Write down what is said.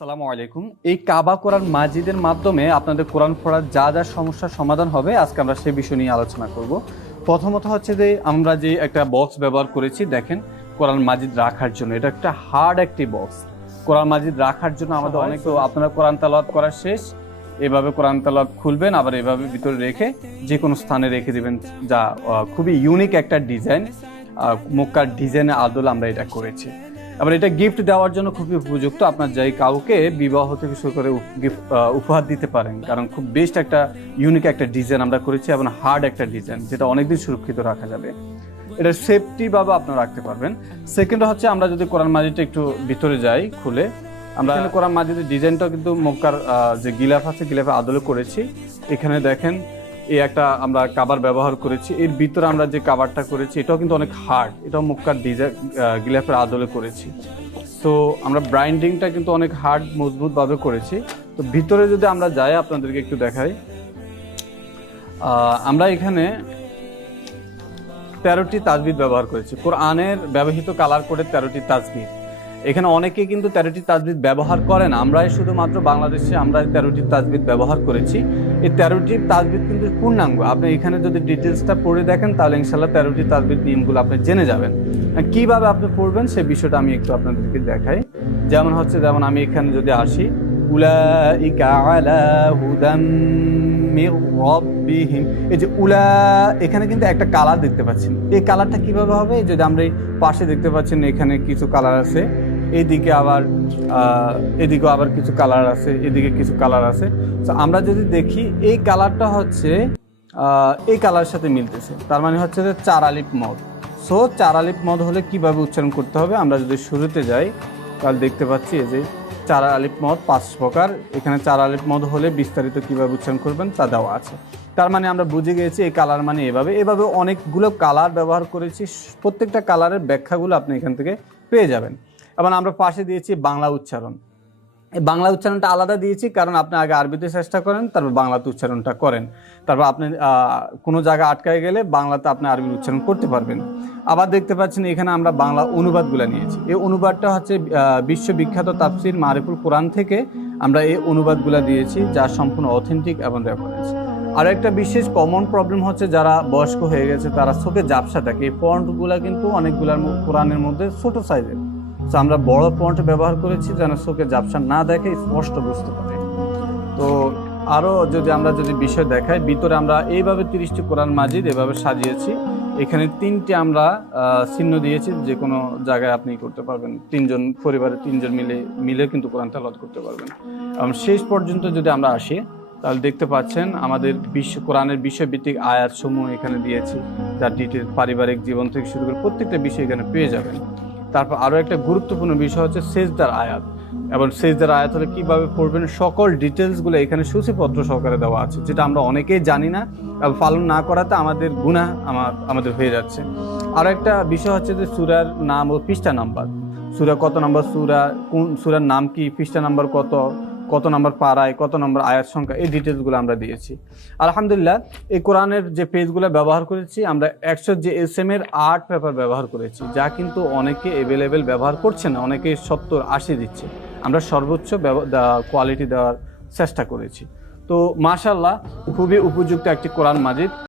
সালামু আলাইকুম। এই কাবা কোরআন মাজিদের মাধ্যমে আপনাদের কোরআন পড়ার যা যা সমস্যার সমাধান হবে আজকে আমরা সেই বিষয় নিয়ে আলোচনা করব। প্রথমত হচ্ছে যে আমরা যে একটা বক্স ব্যবহার করেছি দেখেন কোরআন মাজিদ রাখার জন্য। এটা একটা হার্ড একটি বক্স কোরআন মাজিদ রাখার জন্য আমাদের অনেক আপনারা কোরআন তালাওয়াত করা শেষ। এভাবে কোরআন তালাওয়াত খুলবেন আবার এভাবে ভিতরে রেখে যে কোনো স্থানে রেখে দেবেন। যা খুবই ইউনিক একটা ডিজাইন মক্কার ডিজাইনের আদল আমরা এটা করেছি। আবার এটা গিফট দেওয়ার জন্য খুবই উপযুক্ত। আপনার যাই কাউকে বিবাহ থেকে শুরু করে গিফট উপহার দিতে পারেন, কারণ খুব বেস্ট একটা ইউনিক একটা ডিজাইন আমরা করেছি এবং হার্ড একটা ডিজাইন যেটা অনেকদিন সুরক্ষিত রাখা যাবে। এটা সেফটি ভাবে আপনারা রাখতে পারবেন। সেকেন্ড হচ্ছে আমরা যদি কোরআন মাজিদটা একটু ভিতরে যাই, খুলে। আমরা কোরআন মাজিদের ডিজাইনটা কিন্তু মক্কার যে গিলাফ আছে, গিলাফে আদলে করেছি। এখানে দেখেন এই একটা আমরা কাবার ব্যবহার করেছি। এর ভিতরে আমরা যে কাবারটা করেছি, এটাও কিন্তু অনেক হার্ড এটাও মুক্কার ডিজাইন গিলাফের আদলে করেছি। তো আমরা ব্রাইন্ডিংটা কিন্তু অনেক হার্ড মজবুতভাবে করেছি। তো ভিতরে যদি আমরা যাই, আপনাদেরকে একটু দেখাই। আমরা এখানে তেরোটি তাজবিদ ব্যবহার করেছি। কোরআনের ব্যবহৃত কালার করে তেরোটি তাজবিদ এখানে অনেকে কিন্তু তেরোটি তাজবিদ ব্যবহার করেন আমরাই শুধুমাত্র বাংলাদেশে আমরা তেরোটি তাজবিদ ব্যবহার করেছি। এই তেরোটি তাজবিদ কিন্তু পূর্ণাঙ্গ। আপনি এখানে যদি ডিটেলসটা পড়ে দেখেন, তাহলে ইনশাল্লাহ তেরোটি তাজবিদ নিয়মগুলো আপনি জেনে যাবেন। কীভাবে আপনি পড়বেন সে বিষয়টা আমি একটু আপনাদেরকে দেখাই। যেমন হচ্ছে, যেমন আমি এখানে যদি আসি, উলাইকা এই যে উলা, এখানে কিন্তু একটা কালার দেখতে পাচ্ছেন। এই কালারটা কীভাবে হবে? যদি আমরা এই পাশে দেখতে পাচ্ছেন, এখানে কিছু কালার আছে। এইদিকে আবার এদিকেও আবার কিছু কালার আছে, এদিকে কিছু কালার আছে। তো আমরা যদি দেখি, এই কালারটা হচ্ছে এই কালারের সাথে মিলতেছে। তার মানে হচ্ছে যে চার আলিপ মদ। সো চার আলিপ মদ হলে কীভাবে উচ্চারণ করতে হবে? আমরা যদি শুরুতে যাই, তাহলে দেখতে পাচ্ছি এই যে চার আলিপ মদ, পাঁচ প্রকার। এখানে চার আলিপ মদ হলে বিস্তারিত কীভাবে উচ্চারণ করবেন, তা দেওয়া আছে। তার মানে আমরা বুঝে গিয়েছি এই কালার মানে এভাবে। এভাবে অনেকগুলো কালার ব্যবহার করেছি। প্রত্যেকটা কালারের ব্যাখ্যাগুলো আপনি এখান থেকে পেয়ে যাবেন। এবং আমরা পাশে দিয়েছি বাংলা উচ্চারণ। এই বাংলা উচ্চারণটা আলাদা দিয়েছি কারণ আপনি আগে আরবিতে চেষ্টা করেন, তারপর বাংলাতে উচ্চারণটা করেন। তারপর আপনি কোনো জায়গায় আটকায় গেলে বাংলাতে আপনি আরবি উচ্চারণ করতে পারবেন। আবার দেখতে পাচ্ছেন এখানে আমরা বাংলা অনুবাদগুলো নিয়েছি। এই অনুবাদটা হচ্ছে বিশ্ববিখ্যাত তাফসির মারিফুল কোরআন থেকে আমরা এই অনুবাদগুলো দিয়েছি, যা সম্পূর্ণ অথেন্টিক এবং রেফারেন্স আর একটা বিশেষ কমন প্রবলেম হচ্ছে যারা বয়স্ক হয়ে গেছে, তারা চোখে জাপসা থাকে এই ফন্টগুলা কিন্তু অনেকগুলার কোরআনের মধ্যে ছোটো সাইজের তো আমরা বড় ফন্ট ব্যবহার করেছি যেন চোখে জাপসা না দেখে স্পষ্ট বুঝতে পারে। তো আরও যদি আমরা যদি বিষয় দেখাই, ভিতরে আমরা এইভাবে তিরিশটি কোরআন মাজিদ এভাবে সাজিয়েছি। এখানে তিনটি আমরা চিহ্ন দিয়েছি, যে কোনো জায়গায় আপনি করতে পারবেন। তিনজন পরিবারের তিনজন মিলে মিলে কিন্তু কোরআন তালাত করতে পারবেন। এবং শেষ পর্যন্ত যদি আমরা আসি, তাহলে দেখতে পাচ্ছেন আমাদের বিশ্ব কোরআনের বিষয়ভিত্তিক আয়াত সমূহ এখানে দিয়েছি যার ডিটেল পারিবারিক জীবন থেকে শুরু করে প্রত্যেকটা বিষয় এখানে পেয়ে যাবেন। তারপর আরও একটা গুরুত্বপূর্ণ বিষয় হচ্ছে সেজদার আয়াত। এবং সেজদার আয়াত হলে কীভাবে পড়বেন, সকল ডিটেলসগুলো এখানে সূচিপত্র সহকারে দেওয়া আছে, যেটা আমরা অনেকেই জানি না, এবং পালন না করাতে আমাদের গুণা আমাদের হয়ে যাচ্ছে। আরও একটা বিষয় হচ্ছে যে সুরার নাম ও পৃষ্ঠা নাম্বার। সুরা কত নাম্বার? সুরা কোন, সুরার নাম কি? পৃষ্ঠা নাম্বার কত? কত নম্বর পাড়ায়, কত নম্বর আয়াত সংখ্যা, এই ডিটেলসগুলো আমরা দিয়েছি। আলহামদুলিল্লাহ, এই কোরআনের যে পেজগুলো ব্যবহার করেছি, আমরা একশো যে এস এম এর আর্ট পেপার ব্যবহার করেছি, যা কিন্তু অনেকে অ্যাভেলেবেল ব্যবহার করছে না, অনেকে সত্তর, আশি দিচ্ছে। আমরা সর্বোচ্চ কোয়ালিটি দেওয়ার চেষ্টা করেছি। তো মাশাল্লাহ খুবই উপযুক্ত একটি কোরআন মাজিদ।